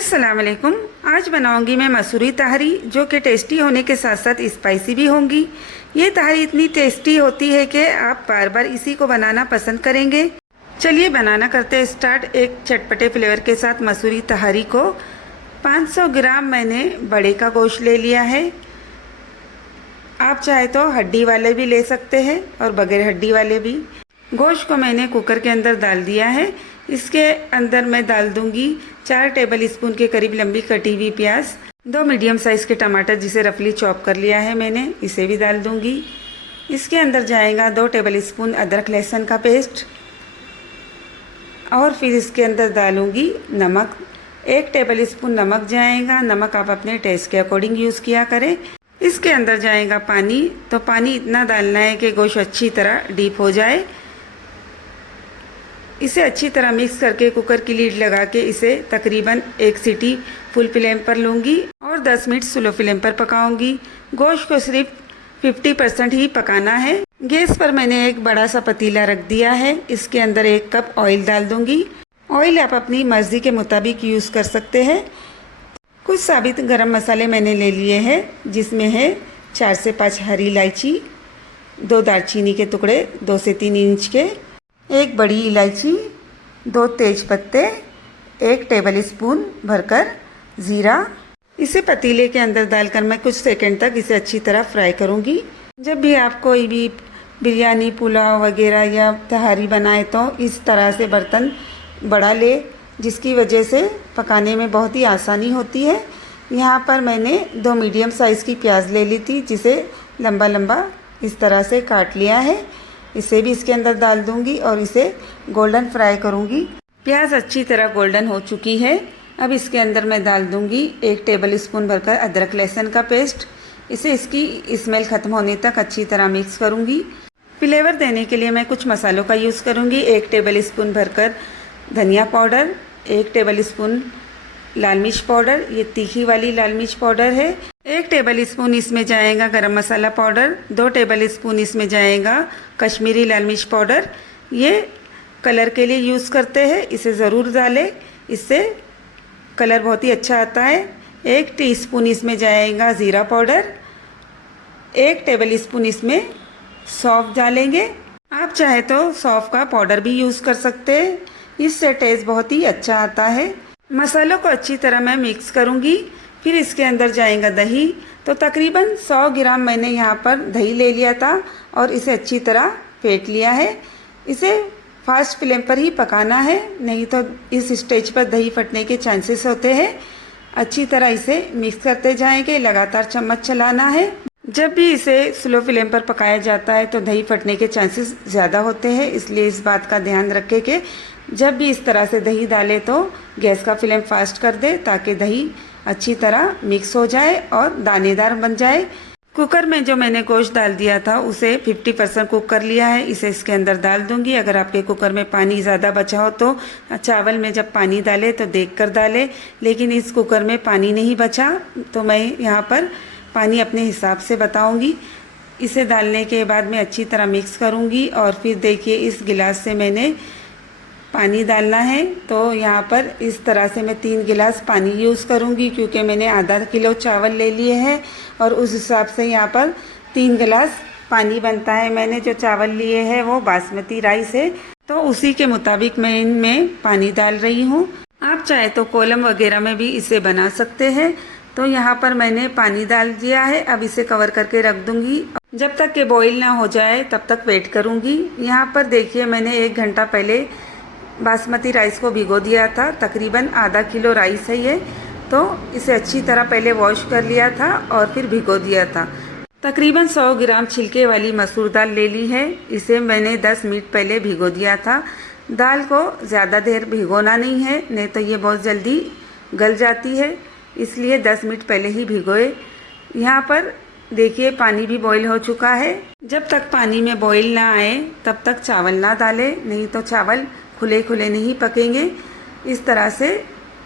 अस्सलाम वालेकुम। आज बनाऊंगी मैं मसूरी तहरी, जो कि टेस्टी होने के साथ साथ स्पाइसी भी होंगी। ये तहरी इतनी टेस्टी होती है कि आप बार बार इसी को बनाना पसंद करेंगे। चलिए बनाना करते हैं स्टार्ट। एक चटपटे फ्लेवर के साथ मसूरी तहरी को 500 ग्राम मैंने बड़े का गोश्त ले लिया है। आप चाहे तो हड्डी वाले भी ले सकते हैं और बगैर हड्डी वाले भी। गोश्त को मैंने कुकर के अंदर डाल दिया है। इसके अंदर मैं डाल दूंगी 4 टेबल स्पून के करीब लंबी कटी हुई प्याज, 2 मीडियम साइज़ के टमाटर जिसे रफली चॉप कर लिया है मैंने, इसे भी डाल दूंगी। इसके अंदर जाएगा 2 टेबल स्पून अदरक लहसुन का पेस्ट और फिर इसके अंदर डालूंगी नमक। 1 टेबल स्पून नमक जाएगा। नमक आप अपने टेस्ट के अकॉर्डिंग यूज़ किया करें। इसके अंदर जाएगा पानी। तो पानी इतना डालना है कि गोश्त अच्छी तरह डीप हो जाए। इसे अच्छी तरह मिक्स करके कुकर की लीड लगा के इसे तकरीबन 1 सीटी फुल फ्लेम पर लूँगी और 10 मिनट स्लो फ्लेम पर पकाऊंगी। गोश्त को सिर्फ 50% ही पकाना है। गैस पर मैंने एक बड़ा सा पतीला रख दिया है। इसके अंदर 1 कप ऑयल डाल दूँगी। ऑयल आप अपनी मर्ज़ी के मुताबिक यूज़ कर सकते हैं। कुछ साबित गरम मसाले मैंने ले लिए हैं, जिसमें है 4 से 5 हरी इलायची, 2 दालचीनी के टुकड़े 2 से 3 इंच के, 1 बड़ी इलायची, 2 तेज पत्ते, 1 टेबल स्पून भरकर ज़ीरा। इसे पतीले के अंदर डालकर मैं कुछ सेकंड तक इसे अच्छी तरह फ्राई करूंगी। जब भी आप कोई भी बिरयानी, पुलाव वगैरह या तहारी बनाए तो इस तरह से बर्तन बड़ा ले, जिसकी वजह से पकाने में बहुत ही आसानी होती है। यहाँ पर मैंने 2 मीडियम साइज़ की प्याज ले ली थी, जिसे लंबा लंबा इस तरह से काट लिया है। इसे भी इसके अंदर डाल दूंगी और इसे गोल्डन फ्राई करूंगी। प्याज अच्छी तरह गोल्डन हो चुकी है। अब इसके अंदर मैं डाल दूंगी 1 टेबल स्पून भरकर अदरक लहसुन का पेस्ट। इसे इसकी स्मेल ख़त्म होने तक अच्छी तरह मिक्स करूंगी। फ्लेवर देने के लिए मैं कुछ मसालों का यूज़ करूंगी। 1 टेबल स्पून भरकर धनिया पाउडर, 1 टेबल स्पून लाल मिर्च पाउडर, ये तीखी वाली लाल मिर्च पाउडर है। 1 टेबल स्पून इसमें जाएगा गरम मसाला पाउडर, 2 टेबल स्पून इसमें जाएगा कश्मीरी लाल मिर्च पाउडर। ये कलर के लिए यूज़ करते हैं, इसे ज़रूर डालें, इससे कलर बहुत ही अच्छा आता है। 1 टीस्पून इसमें जाएगा ज़ीरा पाउडर, 1 टेबल स्पून इसमें सौंफ डालेंगे। आप चाहे तो सौंफ का पाउडर भी यूज़ कर सकते हैं, इससे टेस्ट बहुत ही अच्छा आता है। मसालों को अच्छी तरह मैं मिक्स करूंगी। फिर इसके अंदर जाएगा दही। तो तकरीबन 100 ग्राम मैंने यहाँ पर दही ले लिया था और इसे अच्छी तरह फेंट लिया है। इसे फास्ट फ्लेम पर ही पकाना है, नहीं तो इस स्टेज पर दही फटने के चांसेस होते हैं। अच्छी तरह इसे मिक्स करते जाएंगे, लगातार चम्मच चलाना है। जब भी इसे स्लो फ्लेम पर पकाया जाता है तो दही फटने के चांसेस ज़्यादा होते हैं, इसलिए इस बात का ध्यान रखें कि जब भी इस तरह से दही डालें तो गैस का फ्लेम फास्ट कर दे, ताकि दही अच्छी तरह मिक्स हो जाए और दानेदार बन जाए। कुकर में जो मैंने गोश्त डाल दिया था उसे 50% कुक कर लिया है। इसे इसके अंदर डाल दूंगी। अगर आपके कुकर में पानी ज़्यादा बचा हो तो चावल में जब पानी डालें तो देख कर डालें, लेकिन इस कुकर में पानी नहीं बचा तो मैं यहाँ पर पानी अपने हिसाब से बताऊँगी। इसे डालने के बाद मैं अच्छी तरह मिक्स करूँगी और फिर देखिए इस गिलास से मैंने पानी डालना है। तो यहाँ पर इस तरह से मैं 3 गिलास पानी यूज़ करूँगी, क्योंकि मैंने आधा किलो चावल ले लिए हैं और उस हिसाब से यहाँ पर 3 गिलास पानी बनता है। मैंने जो चावल लिए हैं वो बासमती राइस है, तो उसी के मुताबिक मैं इनमें पानी डाल रही हूँ। आप चाहे तो कोलम वगैरह में भी इसे बना सकते हैं। तो यहाँ पर मैंने पानी डाल दिया है। अब इसे कवर करके रख दूँगी। जब तक कि बॉईल ना हो जाए तब तक वेट करूँगी। यहाँ पर देखिए मैंने 1 घंटा पहले बासमती राइस को भिगो दिया था। तकरीबन आधा किलो राइस है ये, तो इसे अच्छी तरह पहले वॉश कर लिया था और फिर भिगो दिया था। तकरीबन 100 ग्राम छिलके वाली मसूर दाल ले ली है। इसे मैंने 10 मिनट पहले भिगो दिया था। दाल को ज़्यादा देर भिगोना नहीं है, नहीं तो ये बहुत जल्दी गल जाती है, इसलिए 10 मिनट पहले ही भिगोए। यहाँ पर देखिए पानी भी बॉईल हो चुका है। जब तक पानी में बॉईल ना आए तब तक चावल ना डालें, नहीं तो चावल खुले खुले नहीं पकेंगे। इस तरह से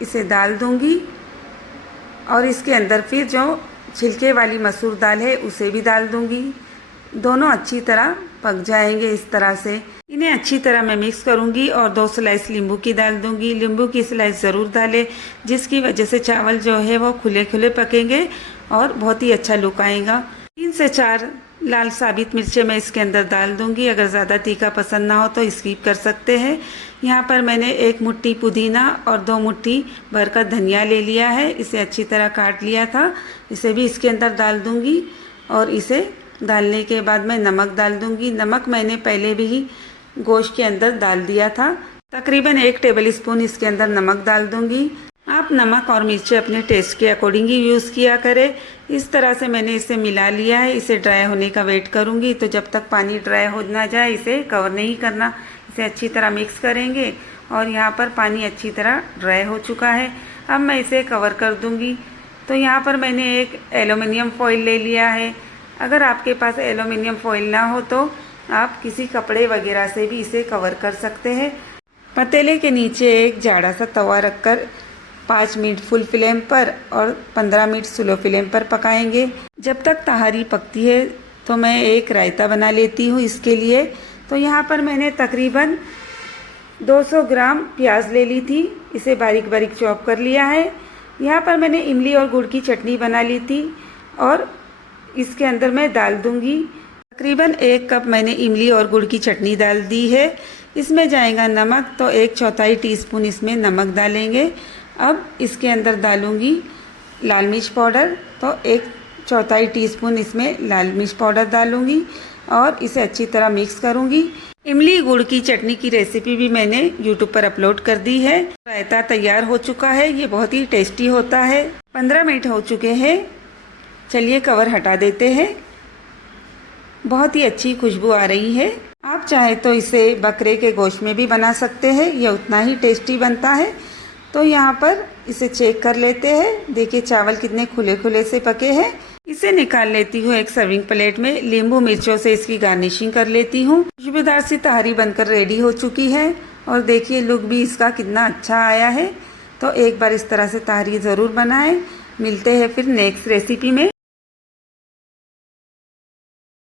इसे डाल दूंगी और इसके अंदर फिर जो छिलके वाली मसूर दाल है उसे भी डाल दूंगी। दोनों अच्छी तरह पक जाएंगे इस तरह से। इन्हें इन्हें अच्छी तरह मैं मिक्स करूंगी और 2 स्लाइस नींबू की डाल दूंगी। नींबू की स्लाइस ज़रूर डालें, जिसकी वजह से चावल जो है वो खुले खुले पकेंगे और बहुत ही अच्छा लुक आएगा। 3 से 4 लाल साबित मिर्चें मैं इसके अंदर डाल दूंगी। अगर ज़्यादा तीखा पसंद ना हो तो स्किप कर सकते हैं। यहाँ पर मैंने 1 मुट्ठी पुदीना और 2 मुट्ठी भरकर धनिया ले लिया है। इसे अच्छी तरह काट लिया था, इसे भी इसके अंदर डाल दूंगी और इसे डालने के बाद मैं नमक डाल दूंगी। नमक मैंने पहले भी गोश्त के अंदर डाल दिया था। तकरीबन 1 टेबल स्पून इसके अंदर नमक डाल दूंगी। आप नमक और मिर्ची अपने टेस्ट के अकॉर्डिंग ही यूज़ किया करें। इस तरह से मैंने इसे मिला लिया है। इसे ड्राई होने का वेट करूंगी, तो जब तक पानी ड्राई हो ना जाए इसे कवर नहीं करना। इसे अच्छी तरह मिक्स करेंगे और यहाँ पर पानी अच्छी तरह ड्राई हो चुका है। अब मैं इसे कवर कर दूंगी। तो यहाँ पर मैंने एक एल्युमिनियम फॉइल ले लिया है। अगर आपके पास एल्युमिनियम फॉइल ना हो तो आप किसी कपड़े वगैरह से भी इसे कवर कर सकते हैं। पतीले के नीचे एक जाड़ा सा तवा रखकर 5 मिनट फुल फ्लेम पर और 15 मिनट स्लो फ्लेम पर पकाएंगे। जब तक तहारी पकती है तो मैं एक रायता बना लेती हूँ इसके लिए। तो यहाँ पर मैंने तकरीबन 200 ग्राम प्याज ले ली थी, इसे बारीक बारीक चॉप कर लिया है। यहाँ पर मैंने इमली और गुड़ की चटनी बना ली थी और इसके अंदर मैं डाल दूँगी। तकरीबन 1 कप मैंने इमली और गुड़ की चटनी डाल दी है। इसमें जाएगा नमक, तो 1/4 टीस्पून इसमें नमक डालेंगे। अब इसके अंदर डालूंगी लाल मिर्च पाउडर, तो 1/4 टीस्पून इसमें लाल मिर्च पाउडर डालूंगी और इसे अच्छी तरह मिक्स करूंगी। इमली गुड़ की चटनी की रेसिपी भी मैंने यूट्यूब पर अपलोड कर दी है। रायता तैयार हो चुका है, ये बहुत ही टेस्टी होता है। 15 मिनट हो चुके हैं, चलिए कवर हटा देते हैं। बहुत ही अच्छी खुशबू आ रही है। आप चाहे तो इसे बकरे के गोश्त में भी बना सकते हैं, यह उतना ही टेस्टी बनता है। तो यहाँ पर इसे चेक कर लेते हैं। देखिए चावल कितने खुले खुले से पके हैं। इसे निकाल लेती हूँ एक सर्विंग प्लेट में। नींबू मिर्चों से इसकी गार्निशिंग कर लेती हूँ। खुशबूदार सी तहारी बनकर रेडी हो चुकी है और देखिए लुक भी इसका कितना अच्छा आया है। तो एक बार इस तरह से तहारी ज़रूर बनाएं। मिलते हैं फिर नेक्स्ट रेसिपी में।